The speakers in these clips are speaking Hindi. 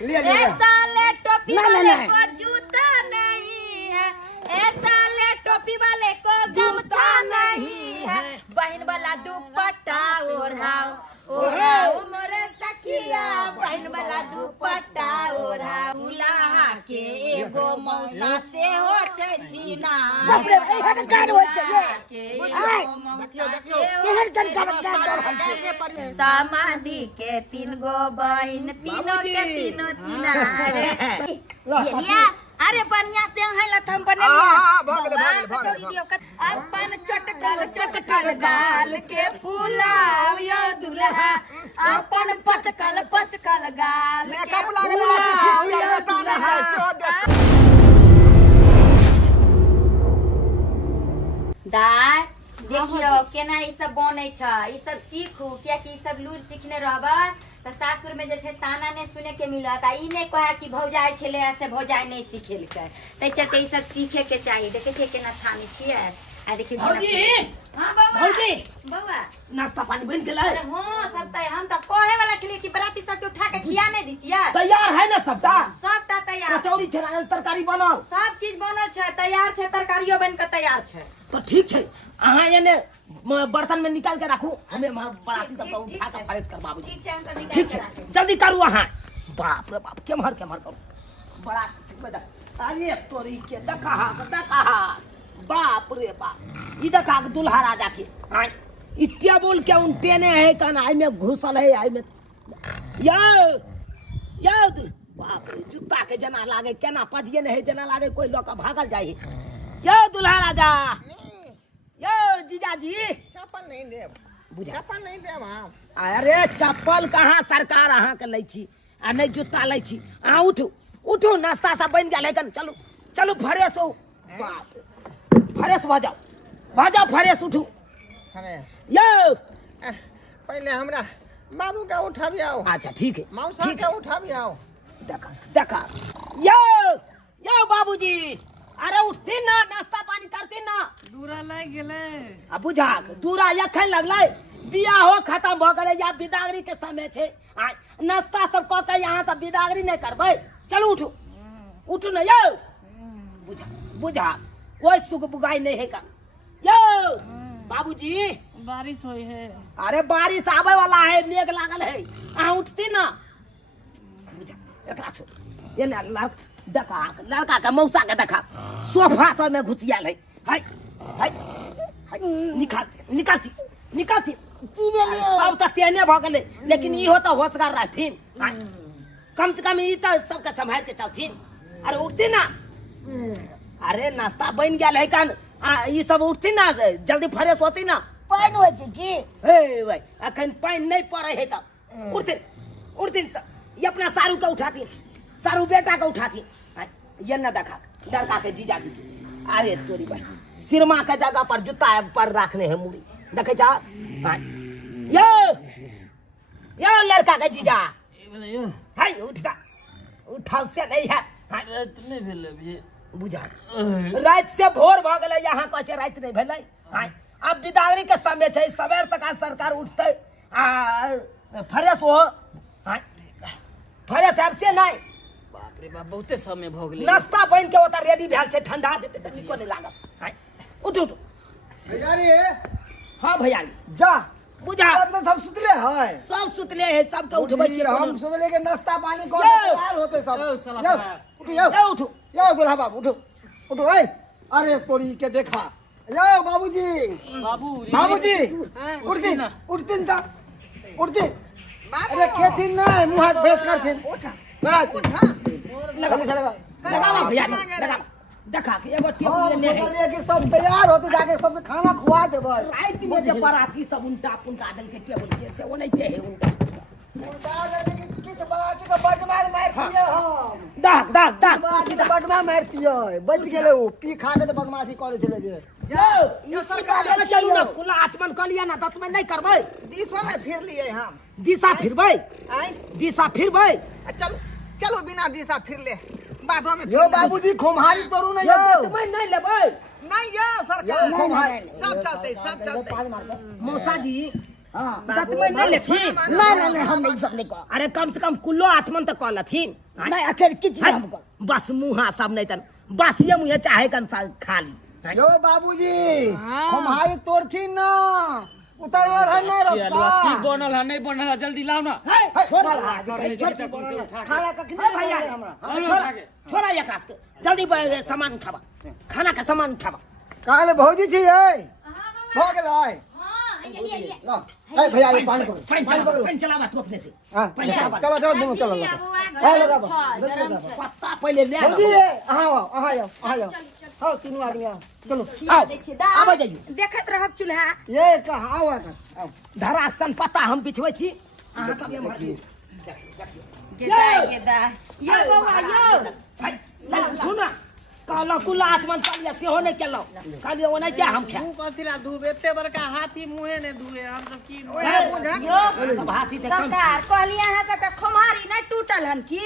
ऐसा ले टोपी वाले को जूता नहीं है, ऐसा ले टोपी वाले को गमछा नहीं है, बहन वाला दुपट्टा ओढ़ाओ ओढ़ाओ मोरे सखिया, बहन वाला दुपट्टा ओढ़ाओ, दुल्हा के एगो मौसा से हो छै छीना, बाप रे एहन कान होय छै के एगो मौसा से हो छै, समाधि के 3 गो बहन, तीनों के तीनों छीना रे। अरे बढ़िया से हलत हम बने अपन चटकल चटकल गाल के फूलाओ यो दुल्हा, अपन पचकल पचकल गाल के फूलाओ यो दुल्हा। दाय देखियो केना ई सब बनै छै, ई सब सीखू, कियाकि ई सब लूर सीखने रहबै त सासुर में जे छै ताना नहीं सुने के मिलत, आ ई नहीं कहे कि भौजाई छले से भौजाई नहीं सिखेलकै, तै चलते ई सब सीखे के चाहिए। देखे छै केना छानी छियै, आ देखियो भौजी। हां बाबा भौजी बाबा नाश्ता पानी बन गेलै? हां सब तय, हम त कहे वाला छलिए कि बराती सब के उठा के खिया नहीं दितिया। तैयार है ना सबटा? सबटा तैयार, कचौड़ी छनायल तरकारी बनल, सब चीज बनल छै, तैयार छै, तरकारियो बन के तैयार छै। तो ठीक छै, अहाँ एने बर्तन में निकाल के राखू, हमें बराती सब उठा के फ्रेश करबाबू। ठीक छै, हम तो निकाल ठीक के छै, राखै छी। जल्दी करू अहाँ। बाप रे बाप केम्हर केम्हर करू, बड़ा सिखबे द। अरे तोरी के देखा बाप रे बाप, ई देखा दुल्हा राजा के आय ई टेबुल के उनटेने है कन आई में घुसल है, आई में यो बाप रे जूता के जना लागे, केना पजिए नहीं है जना लागे कोई लोग भागल जाए। यो दुल्हा राजा, यो जीजाजी चप्पल नहीं देब, बुझा चप्पल नहीं देब हम। अरे चप्पल कहाँ सरकार अहाँ के लै छी, आ नहीं जूता लै छी। अहाँ उठू उठू, नाश्ता सब बन गया लेकिन चलू चलू फ्रेश हो, फ्रेश भऽ जाओ फ्रेश उठू। अरे यो पहले हमरा बाबू के उठाबियाओ। अच्छा ठीक है, मौसा ठीक के है। उठाबियाओ। देखा यो बाबूजी, अरे उठती ना, नाश्ता पानी करती ना। दूरा लग गेले, आ बुझा दूरा यखन लगलै, बियाहो खत्म भ गेलै, या बिदागरी के समय छै, आ नाश्ता सब क के यहाँ से बिदागरी नहीं करबै। चलू उठू उठू न यो, बुझा कोई सुख बुगाई नहीं है का। यो बाबूजी बारिश होई है। अरे बारिश आवे वाला है, मेघ लागल है, अहाँ उठती ना। बुझा एकरा छोड़, ये ना देखा लड़का के मौसा के देखा सोफा तर में घुसियाल है, हाय हाय निकालती सब तक तेने भ गेलै, लेकिन इहो तो होशगार रहथिन, कम से कम ई तो सबके संभाल के चलथिन। अरे उठती ना, अरे नाश्ता बन गया है कन, ई सब उठती ना, जल्दी फ्रेश होती ना। पानी होई छै की? हे भाई अखन पानी नहीं पड़े है तब उठती ये अपना सारू के उठाती, सारू बेटा के उठाती, ये न देखा लड़का के जीजाजी के। अरे तोरी भाई सिरमा के जगह पर जूता पर रखने है मुड़ी, देखे जा यो लड़का के जीजा हाय उठाओ से नहीं है, नहीं भेल बुझा रात से भोर भ गेलै, यहाँ कहे छै रात नहीं भेलै। अब बिदागरी के समय छै, सवेर सकाल सरकार उठते आ फ्रेश हो, फ्रेश अब से नहीं। बाप रे बाप बहुते समय भ गेलै, नाश्ता बन के ओता रेडी भेल छै, ठंडा देते त चिको नहीं लागत। उठू भैयारी हाँ भैया जा, बुझा सब सुतले है। सब सुतले है, सबके उठबै छी। हम सोचले के नाश्ता पानी कर यो। तैयार होते सब। यो साला यो, साहब। उठो यो, उठू यो दुल्हा बाबू उठो उठो। ए अरे तोरी के देखा, यो बाबूजी बाबूजी उठती उठती ता उठती। अरे खेतीन नहीं मुंह हाथ फ्रेश करथिन। उठा लगावा भैया लगावा, देखा के एगो टेबुल ने है, बोलिए कि सब तैयार होते, जाके सब खाना खुआ देबै। रात में जे बराती सब उल्टा पुल्टा दल के टेबुल के से ओनैते है उल्टा उल्टा देने की किछ बराती के बड मार मारतिए हम। दाग बराती के बड मार मारतिए, बच गेले उ पी खा के त बदमाशी करे छले जे। यो सरकार चलू ना, खुला आचमन क लिया ना, 10 में नहीं करबै, दिशा में फिर लिए हम। दिशा फिरबै, आई दिशा फिरबै। चलो चलो बिना दिशा फिर ले बादों में। यो बाबूजी खोमहारी तोरू नहीं यो यो। मैं नहीं लेबै, नहीं यो सरकार खोमहारी सब चलते सब चलते। मौसा जी हाँ बतबै नहीं लेथिन नहीं हम नहीं सब नहीं कह अरे कम से कम कुल्लो आचमन तो कह लथिन नहीं आखिर किछ नहीं हमको बस मुँहा सब नहीं तन बस ये मुँह चाहे कन खाली यो बाबूजी हमारी तोड़थीन ना उतर है नहीं की रखता बनल है नहीं बनल है जल्दी लाओ ना छोड़ा खाना का कितना भैया हमरा छोड़ा एकरा से जल्दी सामान उठावा खाना का सामान उठावा काले भौजी छी है हो गेलै ये ला ए भैया ये पानी पकड़ पानी चलावा तू अपने से हां चलो दोनों चलो ए लगा पत्ता पहले ले भौजी अहाँ आओ हां तीनों आदमी आओ चलो आबे जाइए देखत रहब चूल्हा ये कहाँ आओ धरासन पत्ता हम बिछबै छी अहाँ तब एम्हर गेदा यो बौआ यो सुन कहलो कुल्ला आचमन चलिया सेहो नहीं केलो कहलिए ओ नहीं क्या हम खा मुंह कथिला धूब एते बड़का हाथी मुंहे ने धुए हम सब की यो सब हाथी से कम सरकार कहलिए अहाँ सबके खोमारी नहीं टूटल हन की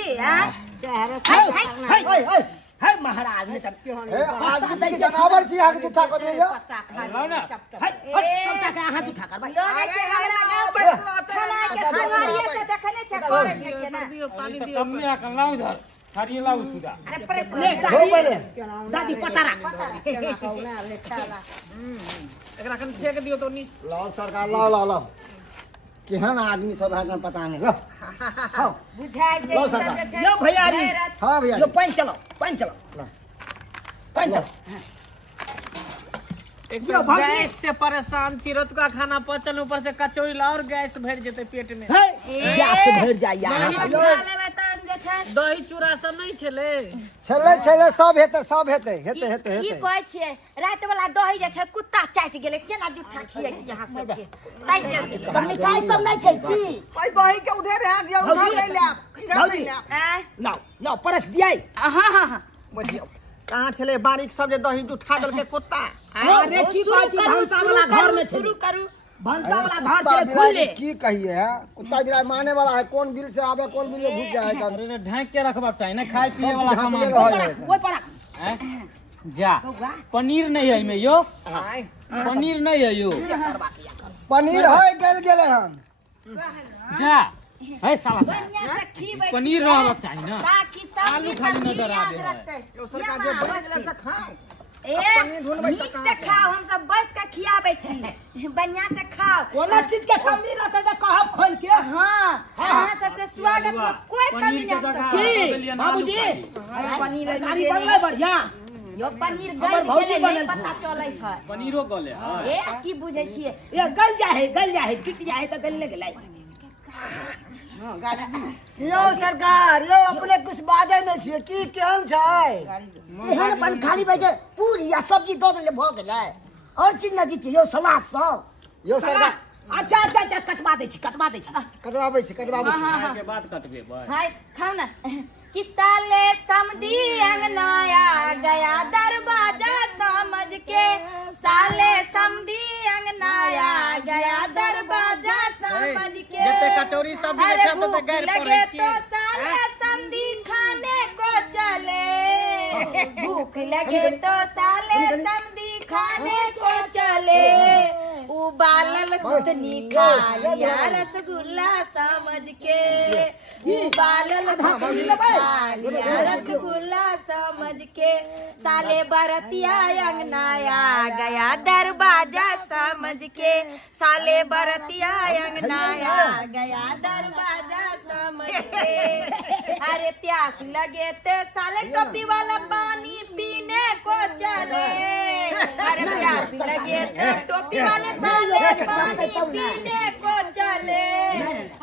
है महाराज ने तब ए आदमी के जनावर छी आके उठा कर दियो लाओ ना है सबटा के हाथ उठा कर भाई दियो पानी दियो तब में आकर लाओ इधर थारी लाओ सुधा ले हो पहले दादी पतारा एकरा कन फेंक दियो तो नी लाओ सरकार लाओ केहन आदमी सब है पता नहीं लो यो भैया री हां भैया यो पानी चलो पानी चलो एकदम गैस से परेशान छी रत का खाना पचल ऊपर से कचौड़ी ला और गैस भर जेते पेट में है गैस भर जाय यहाँ दही चूड़ा सब नहीं छले छले सब हेते की कहै छियै रात वाला दही जे छै कुत्ता चाटि गेलै केना जुठा खियै कि यहाँ सबके ताई चल मिठाई सब नहीं छै की ओइ दही के उधर हाथ दिया उधर ले ले इधर ले ले लाओ परस दियाई हां बुझियो कहां छले बारीक सब जे दही उठा देल के कुत्ता अरे की कहै छी भंसा वाला घर में छै शुरू करू भंसा वाला घर छै खुले की कहिए कुत्ता बिलाई माने वाला है कौन बिल से आवे कौन बिल में घुस जाए अरे ढांक के रखबाक चाहिए ना खाए पिए वाला सामान वो पड़ा हैं? जा पनीर नहीं है में यो पनीर नहीं है यो पनीर है गल गेले हम जा है साला सा बढ़िया से खीबै पनीर रहबाक चाहिए ना ताकि सब आलू खाली नजर आ याद जाए। रखतै यो सरकार जे बन गेले से खाओ ए नीक से खाओ हम सब बस के खियाबै छी बढ़िया से खाओ कोनो चीज के कमी रहते तो कहब खोल के हां अहाँ सबके स्वागत में कोई कमी पनीर के नहीं जगह है की बाबूजी पनीर गाड़ी बनले बढ़िया यो पनीर हमर गल भौजी गेलै बनल नहीं पता चलै छै पनीरो गले है ए की बुझै छियै ये गल जा है टूट जा है तो गल नहीं गलाई यो सरकार यो अपने कुछ बाजे नहीं छिए की केहन छै एहन अपन खाली बैठे पूरी या सब्जी दो देले भ गेलै और चीज न दीती यो सलाद सब यो सरकार अच्छा कटवा दै छी कटवाबै छी खाए के बाद कटबे भाई हाय खाओ ना कि साले समधी अंगनाया गया दरवाजा समझ के साले समधी अंगनाया गया दरवाजा समझ के जते कचौड़ी सब भी अरे खाते तो भूख गैर लगे पड़े छी तो साले समधी खाने को चले भूख लगे तो साले समधी खाने को चले उबालल सुतनी खा लिया रसगुल्ला समझ के उबालल सुतनी खा लिया रसगुल्ला समझ के साले बरतिया अंगनाया गया दरवाजा समझ के साले बरतिया अंगनाया गया दरवाजा समझ के अरे प्यास लगे ते साले टोपी वाला पानी पीने को चले अरे प्यास लगे ते टोपी वाले साले पानी पीने को चले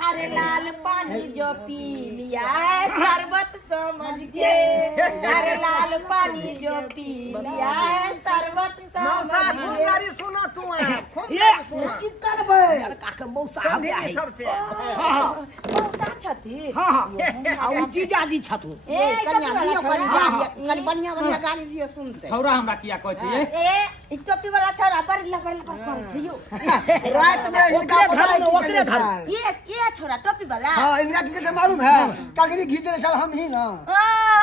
अरे लाल पानी जो पी लिया है शरबत समझ के अरे लाल पानी जो पी लिया है शरबत मौसा समझ खूब के गाड़ी सुना तू खूब ये गाड़ी सुना की करबै अरे काके मौसा हम समझी आहे सबसे मौसा छथि हां आ उ जीजाजी छथु ए कनिया दियो गली बढ़िया गाड़ी दियो सुनते छौरा हमरा किया कहै छै ए ई टोपी वाला छोरा पर लकर कर छै यो रात में इनका घर में ओकरे घर ये छोरा टोपी वाला हां इनका की कहते मालूम है काकरी घी देले चल हम ही ना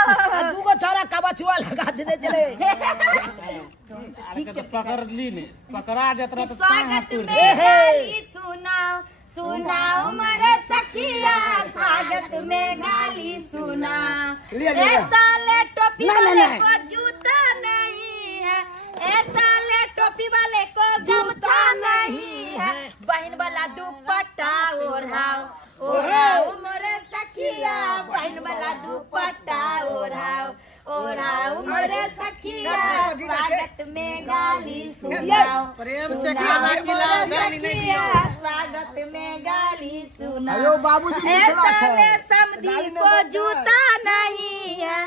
दूगो छोरा कबछुआ लगा देने चले ठीक है पकड़ ली ने पकड़ा जतरा तो स्वागत में गाली सुनाओ सुनाओ मरे सखिया स्वागत में गाली सुनाओ ऐसा ले टोपी वाले को जूता नहीं है ऐसा ले टोपी वाले को गमछा नहीं है बहन वाला दुपट्टा ओढ़ाओ ओढ़ाओ मोरे सखिया बहन वाला दुपट्टा ओढ़ाओ ओढ़ाओ मोरे सखिया स्वागत में गाली सुनाओ प्रेम से खाना खिलाओ गाली नहीं दियो स्वागत में गाली सुनाओ अयो बाबूजी ऐसा मिथिला ले छै समधी को जूता नहीं है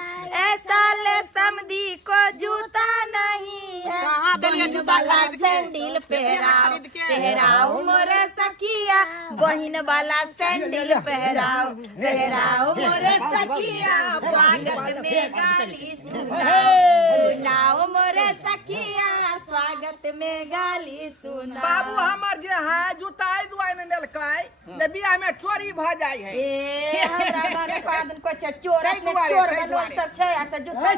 ऐसा ले समधी को जूता नहीं है कहाँ देलिए जूता खरीद के? सैंडल पहराओ खरीद के? पहराओ मोरे सखिया बहिन वाला सैंडल पहराओ पहराओ मोरे सखिया स्वागत में गाली सुनाओ मोरे सखिया स्वागत में गाली सुनाओ बाबू हमर जे है जुताई दुआई ने लेलकै ले बियाह में चोरी भ जाय है ए हमरा गाने पादन को छै चोर अपने दुआरे, चोर ताहि लोग दुआरे। सब छै आ त जुत्ता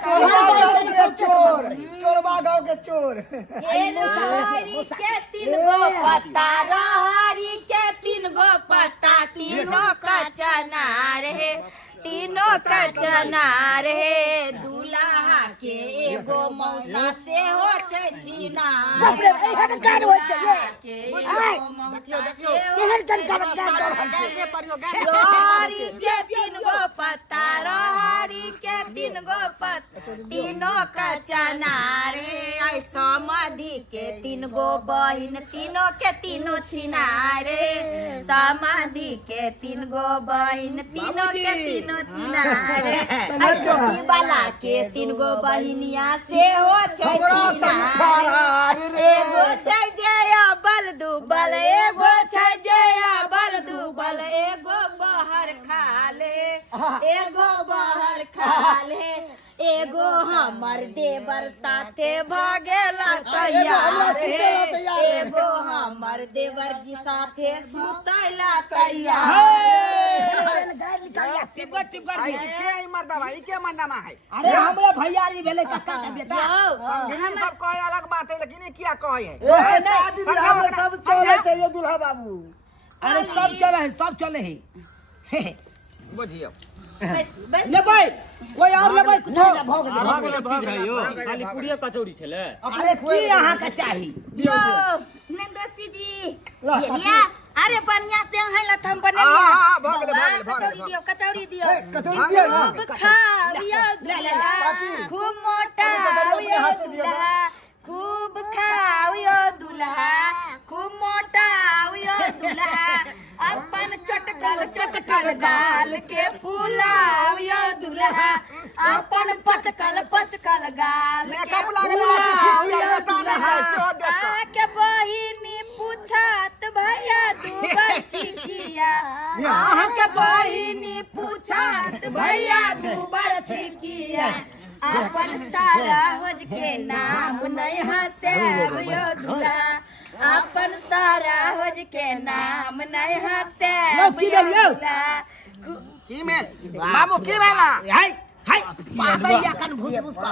चोर चोरबा गांव के चोर ए रहरी के तीन गो पत्ता रहरी के तीन गो पत्ता तीनों का चनार है तीनों का चनार है दूल्हा के एगो मौसा से हो छै छिनार बाप रे, एहन कान होइ छै ये। के एगो मौसा से हो एहन छै कान कान कान कान गाली के परियो गाली रहरी के तीन गो पत्ता रहरी के तीन गो पत्ता तीनों का चनार है आई समाधि के तीन गो बहिन तीनों के तीनों छिनार है समाधि के तीन गो बहिन तीनों के तीनों छिनार है आई टोपी वाला के तीन गो बहिनिया से हो छै छिनार एगो छै जया बल दुबल एगो छै जया बल दुबल एगो बहर खाले एगो बहर खाले एगो हमर देवर साथे भागेला तैयार हे। एगो हमर देवर जी साथे सुतैला तैयार टिपट टिपट आई के मर्दावा ई के मर्दामा है अरे हमरे भैयारी भेले कक्का के बेटा ये सब कहे अलग बात है लेकिन ये क्या कहे है ए शादी बियाह में सब चले छै ये दुल्हा बाबू अरे सब चले है बुझियो लेबै कोई और लेबै कुछो भोग भागले चीज है यो खाली पूड़िया कचौड़ी छले अरे की अहाँ के चाही यो नंदोसी जी लिया अरे बढ़िया से हैं लत हम बने हाँ, भाग ले। कचौड़ी दियो ए, कचौड़ी दियो ना। खूब खावियो दुल्हा खूब मोटा हुयो दुल्हा खूब खावियो दुल्हा खूब मोटा हुयो दुल्हा अपन चटकल गाल के फुलावियो दुल्हा अपन पचकल गाल मेकअप लागल आर्टिफिशियल बताना है से देखो आके बहिनी पूछत भैया दुबर छिकिया आके बहिनी पूछत भैया दुबर छिकिया अपन सारा होज के नाम नहीं हसेवियो दुल्हा अपन सारा होज के नाम नहीं हसेवियो दुल्हा की में बाबू की भेला हाय हाय पापैया कन भूस का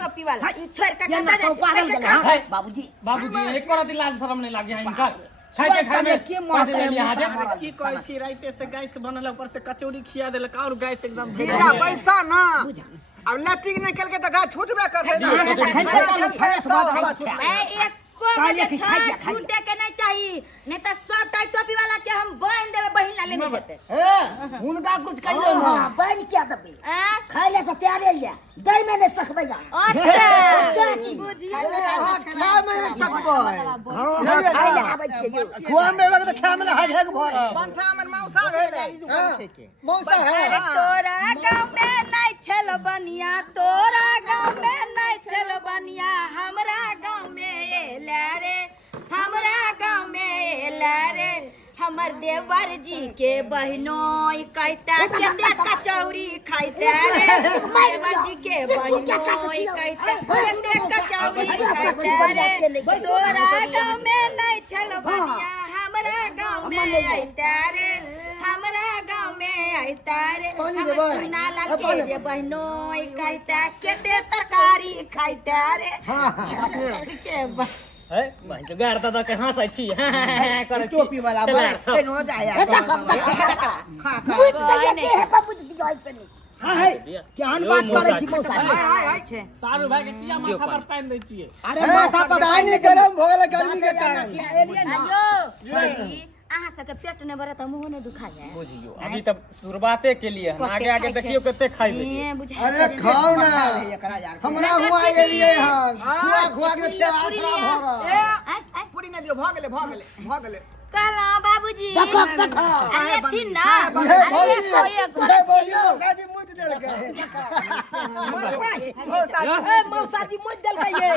टोपी वाला ई छोड़ के कता जा है बाबूजी बाबूजी एक रति लाज शरम नहीं लागे है इनका खाए में के मार दे यहाँ जे की कहै छी राइते से गैस बनल ऊपर से कचौड़ी खिया देलक और गैस एकदम जीरा पैसा ना अब लैट्रिन निकल के तो गाय छूटबे करते एक को छूटे के नहीं चाहिए नहीं तो सब टाइप टोपी वाला के हम बांध देबे बहिन ला लेने जेते हुनका कुछ कहियो ना बन क्या दबे आ खाए ले तो प्यारे ले दई में नहीं सकबैया अच्छा की बुझिए खा में नहीं सकबै खाए ले आबै छै यो खुआ में लगे तो खा में हग हग भर पंथा में मौसा भेले मौसा है अरे तोरा गांव में नहीं छल बनिया तोरा गांव में नहीं छल बनिया हमरा गांव में एला रे हमरा गांव में एला रे हमर देवर जी के बहनों कहता केते कचौड़ी खाइते रे देवर जी के बहनों कहता केते कचौड़ी खाइते रे तोरा गांव में नहीं छल बनिया हमरा गांव में आइता रे हमरा गांव में आइता रे पानी देबै? चुना लाल के रे बहनो कहता केते तरकारी खाइता रे हाँ के बा है भाई जो गाड़ता तो कहां से छी करे छी टोपी वाला बड़ा फेन हो जाए खा मुझ दे के है बाबू जी दियो ऐसे नहीं हां है केहन बात करे छी मौसा छे सारू भाई के किया माथा पर पहन दै छियै अरे माथा पर पानी गरम हो गेलै गर्मी के कारण आयो छे अहाँ सबके पेट नहीं भरत मुंह नहीं दुखाया बुझियो अभी तब शुरुआते के लिए हम आगे आगे देखियो कते खाई दै छी बुझा अरे खाओ ना हमरा हुआ ये लिए हां खुआ खुआ के छे आसरा भरा पूरी न दियो भ गेले कहला बाबूजी देखो अरे दिन ना अरे अरे सोए अरे बोलियो साजी मुझ देल के ए मौसा जी मुझ देल के ये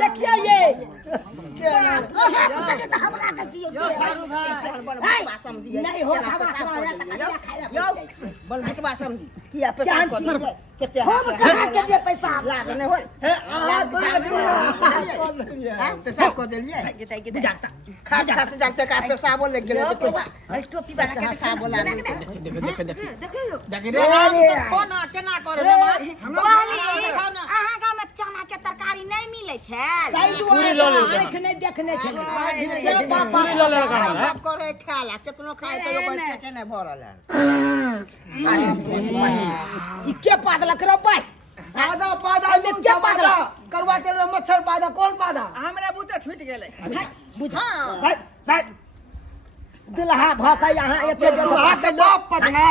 देखिए ये के ना हमरा के जियो सारू भाई नहीं हो सब यो बल भटवा समझी किया पैसा जान को केते हम कहा के दे पैसा लाज नहीं होय हे आ तो पैसा को देलिए जाता खा जाते का पैसा बोल गेले टोपी वाला के पैसा बोला देखियो देख रे कोना केना करे रे मां अहाँ गाँव में चना के तरकारी नहीं मिले छे पूरी लो ले आंख नहीं देखने छले पूरी लो ले कहां करे खाला केतनो खाए तो पेट नहीं भरल है ई के पादल करो भाई पादा में क्या पादा करवा तेल में मच्छर पादा कौन पादा हमरा बूते छूट गेले बुझा भाई दुल्हा भका यहाँ एते दुल्हा के बाप पदना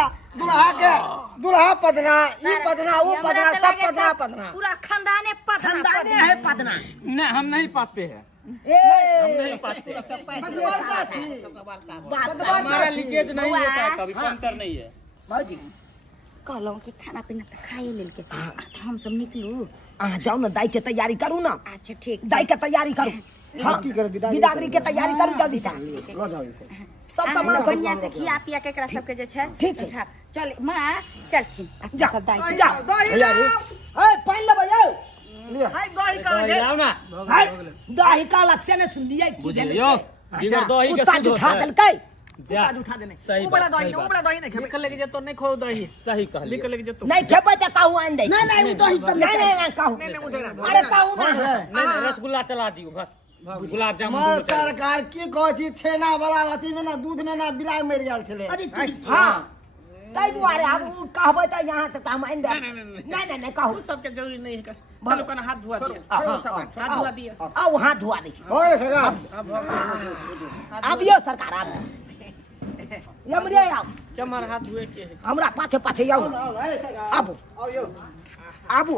दुल्हा पदना ई पदना वो पदना सब पदना पूरा खानदाने खानदाने है पदना नहीं हम नहीं पाते हैं हम नहीं पाते सदवारता छी हमारा लीकेज नहीं होता है कभी पंचर नहीं है भौजी कहलो कि खाना पीना तो खाए लेल के हम सब निकलू आ जाओ ना दाई के तैयारी करू ना अच्छा ठीक दाई के तैयारी करू हाँ की करे बिदागरी के तैयारी करू जल्दी से लो जाओ इसे सब सामान सब बढ़िया से खिया पिया के एकरा सबके जे छै ठीक छै। उठा। चल मां चलथिन जा सब दाई जा भैया रे ए पानी लेबै यौ लिया हाय दही का दही लाओ ना हाय दाई का लक्ष्य ने सुनलिए की बुझियो बिगर दही के कुत्ता शुद्ध उठा होता है देलकै जा उठा देने सही वो बड़ा बात, दही सही वो बड़ा दही नहीं खेबे निकल लगे जे तो नहीं खो दही सही कहलिए निकल लगे जे तो नहीं खेबै त कहू आन दै नहीं नहीं वो दही सब नहीं कहू नहीं उधर अरे कहू ना नहीं नहीं रसगुल्ला चला दियो बस गुलाब जामुन हमार दोनों चला सरकार की कहै छी छेना बड़ा अथी में ना दूध में ना बिलाइ मर गेल छले अरे तू हां ताई दुआरे हम कहबै त यहां से हम आन दे नहीं कहू उस सब के जरूरी नहीं है चलो कना हाथ धुआ दिया हाथ धुआ दिया आओ हाथ धुआ दै छी हो गेल सरकार आबियो सरकार आब यमरे आओ क्या मार हाथ धुए के है हमरा पाछे पाछे आओ आबू आओ यो आबू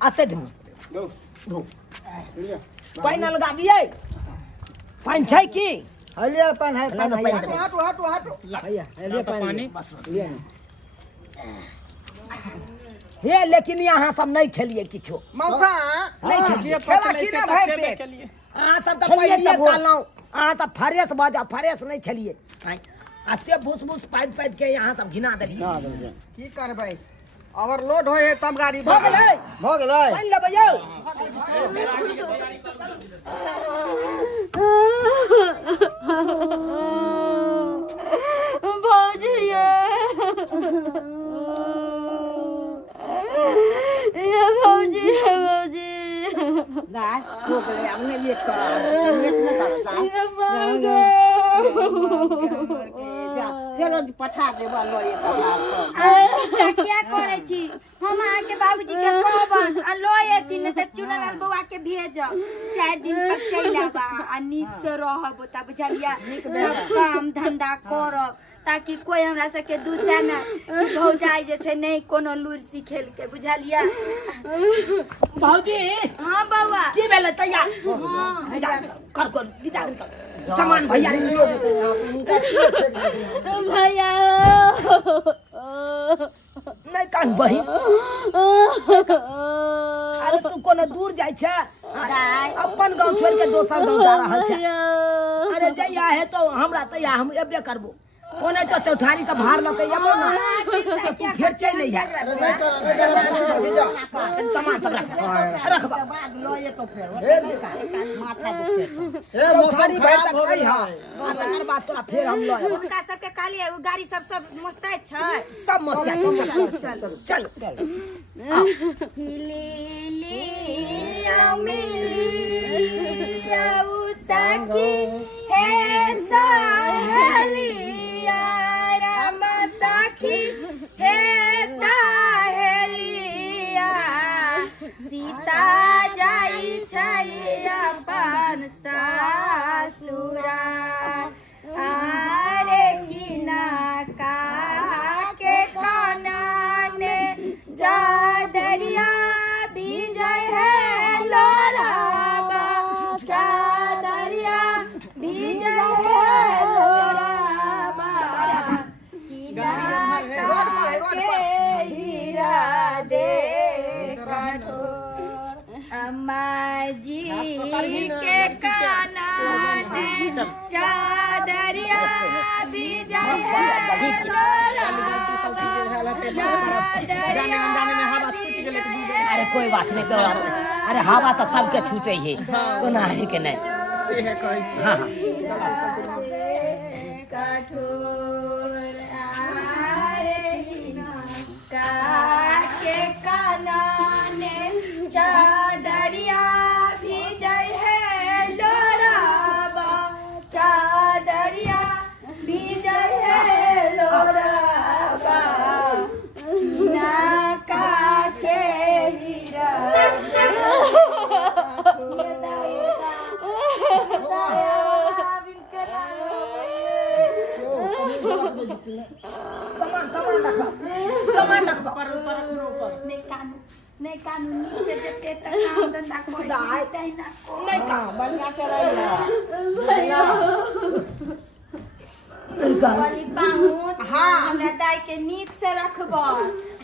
आते धू दो धू लिया पानी लगा दिए पानी छै की हलिया पान है पान है हटो भैया ना तो पानी लिया हे लेकिन यहाँ सब नहीं खेलिए किछो मौसा नहीं खेलिए खेला की ना भाई पेट के लिए अहाँ सब तो पहले कहलौं अहाँ सब फ्रेश बाजा फ्रेश नहीं छलिए आ से भूस भूस पाइप पाइप के यहाँ सब घिना देलिए की करबै ओवरलोड होय है तब गाड़ी हो गेलै हो गेलै पानी लेबै यौ भौजी ये भौजी दाई हो गेलै हमने लेट कर ये मांगे चलो पठा देबा लोए का क्या करे छी हम अहाँ के बाबूजी के कहबन आ लोए दिन त चुनल बउआ के भेजब 4 दिन पर चलि आबा आ नीक से रहब त बुझलिया सब काम धंधा करब ताकि कोई हमरा सबके दूसरा ना भौजाई जे छै नहीं कोनो लूर सिखेल के बुझलिया भौजी हां बउआ की भेलै तैयार कर विदा कर सामान भैया भैया नहीं कान बही अरे तू कोनो दूर जाय छै अपन गांव छोड़ के दोसर गांव जा रहल छै अरे जइया है तो हमरा तैया हम एबे करबो ओ नहीं तो चौठारी का भार लके येबो ना तू फिर चल नहीं है नहीं कर नहीं जा सामान सब रख लो ये तो फिर ए मौसम खराब हो गई है आ तकर बाद तोरा फिर हम लो उनका सबके कहलिए उ गाड़ी सब मस्ताय छै सब मस्त चल सखी हे सहेलिया राम सखी हे सहेलिया सीता जाई छै अपन ससुरा आरे किना का के कानने जा दरिया विजय है लोराबा चादरिया विजय है लोराबा हीरा दे कठोर अम्मा जी के काना चादरिया विजय है लोराबा अरे कोई बात नहीं कोई बात नहीं अरे हवा तो सबके छूटे है कोना है के नहीं से है कहै छी हाँ कठोर के कानने चादरिया विजय है लोराबा चादरिया विजय है लोराबा नाका के हीरा सामान रख नहीं कानूनी से देते तक काम धंधा कोई चाहते ही ना नहीं का बढ़िया से वाली पाहुन हमरा दाई के नीक से रखबा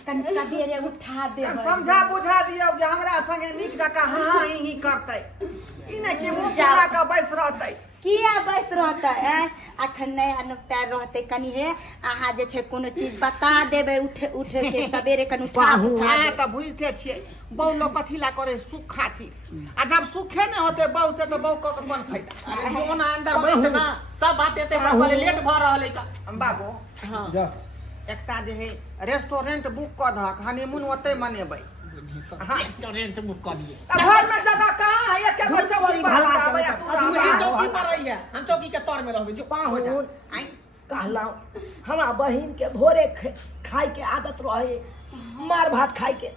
कन सवेरे उठा दे समझा बुझा दियो जे हमरा संगे नीक जका हां ही करतै ई नै कि मुंह फुला के बैस रहतै किया बैस रहता है अखन नया नुकता रहते कनी है अहाँ जे छै कोनो चीज बता देबे उठे के सवेरे कन उठा हां त बुझते छियै बहु लोग कथिला करे सुख खातिर आ जब सुखे न होते बहु से तो बहु क कोन फायदा अरे जो ना अंदर बैस ना सब बात एते पर लेट भ रहल है का बाबू हां एकटा जे है रेस्टोरेंट बुक क धक हनीमून ओते मनेबै रेस्टोरेंट बुक कर दिए घर में जगह कहां है एक के चौकी पर आवे हम चौकी पर रही है हम चौकी के तौर में रहबे जो पाहुन कहला हमरा बहिन के भोरे खाए के आदत रहे मार भात खाए के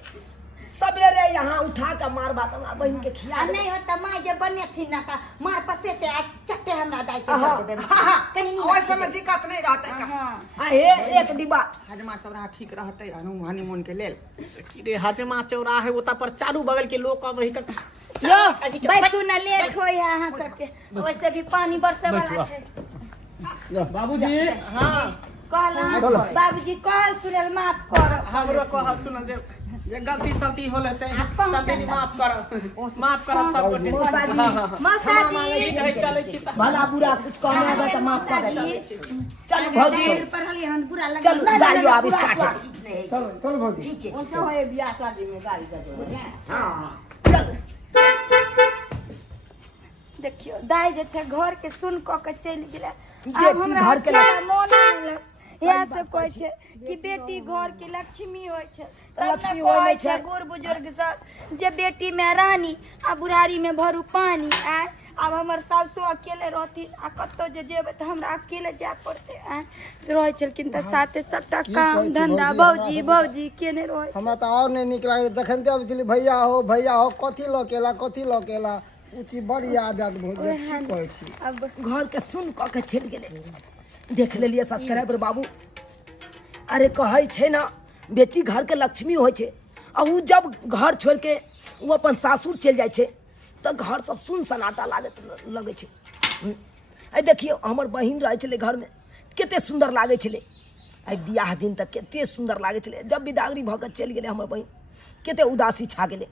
सवेरे यहाँ उठा के मार भात हमरा बहिन के खिया नहीं होता माय जे बने थी ना का मार पसेते आ चट्टे हमरा दाई के दे देबे कनी ओइ समय दिक्कत नहीं रहतै का हां हे एक डिब्बा हजमा चौराहा ठीक रहतै हनीमून के लेल कि रे हजमा चौराहा है ओता पर चारू बगल के लोग अब वही तक यो बैसु न लेट होय अहाँ सबके वैसे भी पानी बरसे वाला छै बाबूजी हां कहला बाबूजी कहल सुनल माफ कर हमरो कह सुन जे गलती सलती होले ते सब माफ कर सब गोटे मौसाजी ठीक है चले छी त भला बुरा कुछ कहने आवे त माफ कर दे चल भौजी पढ़ली हम बुरा लग चल गाड़ी आब स्टार्ट चल भौजी ठीक है तो होए बियाह शादी में गाड़ी दे हां चल देखियो दाई जे छै घर के सुन क के चल गेलै अब हमरा घर के मोन नहीं यहाँ से कोई छै कि बेटी घर की लक्ष्मी होय छै लक्ष्मी होय नहीं छै बूढ़ बुजुर्ग सब जे बेटी में रानी आ बुढ़ारी में भरू पानी आ अब हमर सासु अकेले रहती आ कतो जे जेबे त हमरा अकेले जाय पड़ते आ रहे छलकिन त साथे सबटा काम धंधा भौजी केने रहे हमरा त और नहीं निक लागे जखन ते बुझली भैया हो कथी लकेला उची बड़ी आदत भौजी की कहै छी अब घर के सुन क के चल गेले देख लेलिए सब्सक्राइबर बाबू अरे कहै छै ना बेटी घर के लक्ष्मी होय छै आ उ जब घर छोड़ के उ अपन सासुर चल जाय छै त घर सब सुन सन्नाटा लगे छै आई देखियो हमर बहिन रहे छले घर में केते सुंदर लागे छले आई बियाह दिन तक केते सुंदर लागे छले जब विदागरी भ के चल गेले हमर बहिन केते उदासी छा गेले